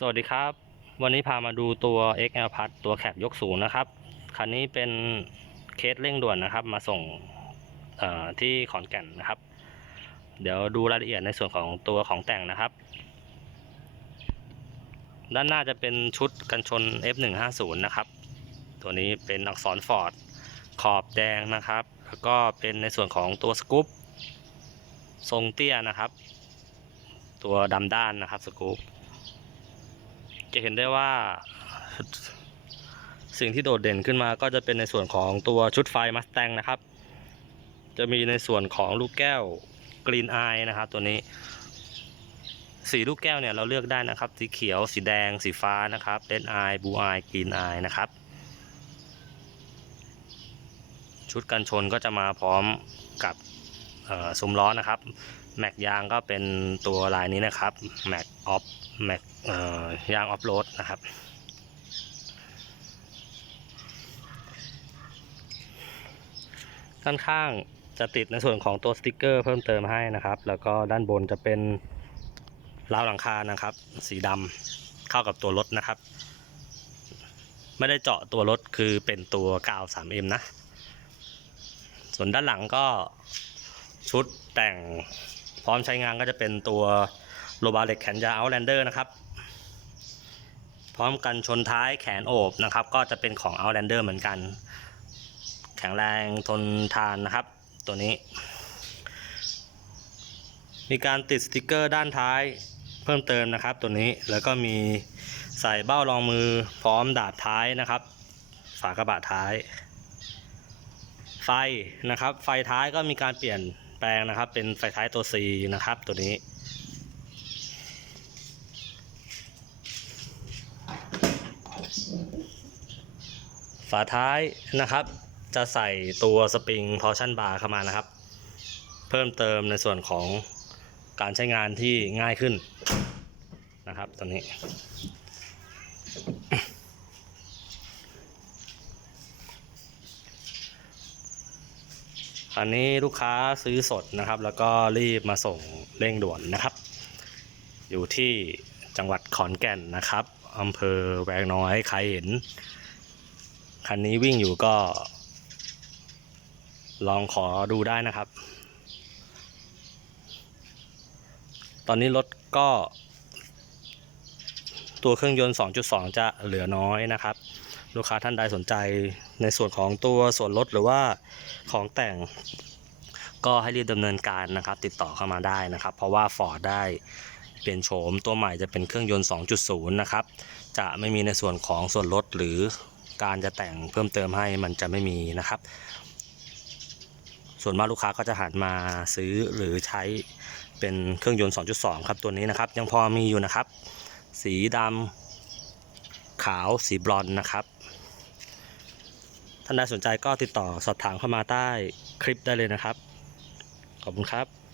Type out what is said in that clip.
สวัสดีครับ วันนี้พามาดูตัว XL พัดตัวแคบยกสูงนะครับ คันนี้เป็นเคสเร่งด่วนนะครับ มาส่งที่ขอนแก่นนะครับ เดี๋ยวดูรายละเอียดในส่วนของตัวของแต่งนะครับ ด้านหน้าจะเป็นชุดกันชน F150 นะครับ ตัวนี้เป็นอักษรฟอร์ดขอบแดงนะครับ แล้วก็เป็นในส่วนของตัวสกู๊ปทรงเตี้ยนะครับ ตัวดำด้านนะครับสกู๊ป จะเห็นได้ว่าสิ่งที่โดดเด่นขึ้นมาก็จะเป็นในส่วนของตัวชุดไฟมัสแตงนะครับ จะมีในส่วนของลูกแก้วกรีนอายนะครับตัวนี้ สีลูกแก้วเนี่ยเราเลือกได้นะครับ สีเขียว สีแดง สีฟ้านะครับเ d ดอายบูอายกรีนอายนะครับ ชุดกันชนก็จะมาพร้อมกับ ซุ้มล้อนะครับแม็กยางก็เป็นตัวลายนี้นะครับแม็กออฟแม็กยางออฟโรดนะครับด้านข้างจะติดในส่วนของตัวสติกเกอร์เพิ่มเติมให้นะครับ แล้วก็ด้านบนจะเป็นราวหลังคานะครับ สีดำเข้ากับตัวรถนะครับ ไม่ได้เจาะตัวรถคือเป็นตัวกาว 3M นะ ส่วนด้านหลังก็ ชุดแต่งพร้อมใช้งานก็จะเป็นตัวโลบาเล็กแขนยาว Outlander นะครับพร้อมกันชนท้ายแขนโอบนะครับ ก็จะเป็นของ Outlander เหมือนกัน แข็งแรงทนทานนะครับ ตัวนี้ มีการติดสติกเกอร์ด้านท้ายเพิ่มเติมนะครับ ตัวนี้แล้วก็มีใส่เบ้ารองมือพร้อมดาบท้ายนะครับ ฝากระบะท้าย ไฟนะครับ ไฟท้ายก็มีการเปลี่ยน แปลงนะครับ เป็นไฟท้ายตัว C นะครับ ตัวนี้ ฝาท้ายนะครับ จะใส่ตัวสปริงทอชั่นบาร์เข้ามานะครับ เพิ่มเติมในส่วนของการใช้งานที่ง่ายขึ้นนะครับตัวนี้ อันนี้ลูกค้าซื้อสดนะครับ แล้วก็รีบมาส่งเร่งด่วนนะครับ อยู่ที่จังหวัดขอนแก่นนะครับอำเภอแวงน้อยใครเห็น คันนี้วิ่งอยู่ก็ ลองขอดูได้นะครับ ตอนนี้รถก็ ตัวเครื่องยนต์ 2.2 จะเหลือน้อยนะครับ ลูกค้าท่านใดสนใจในส่วนของตัวส่วนลดหรือว่าของแต่ง ก็ให้รีบดำเนินการนะครับ ติดต่อเข้ามาได้นะครับ เพราะว่า Ford ได้เปลี่ยนโฉมตัวใหม่จะเป็นเครื่องยนต์ 2.0 นะครับ จะไม่มีในส่วนของส่วนลดหรือการจะแต่งเพิ่มเติมให้มันจะไม่มีนะครับ ส่วนมากลูกค้าก็จะหันมาซื้อหรือใช้เป็นเครื่องยนต์ 2.2 ครับตัวนี้นะครับ ยังพอมีอยู่นะครับ สีดำ ขาวสีบรอนนะครับ ท่านใดสนใจก็ติดต่อสอบถามเข้ามาใต้คลิปได้เลยนะครับ ขอบคุณครับ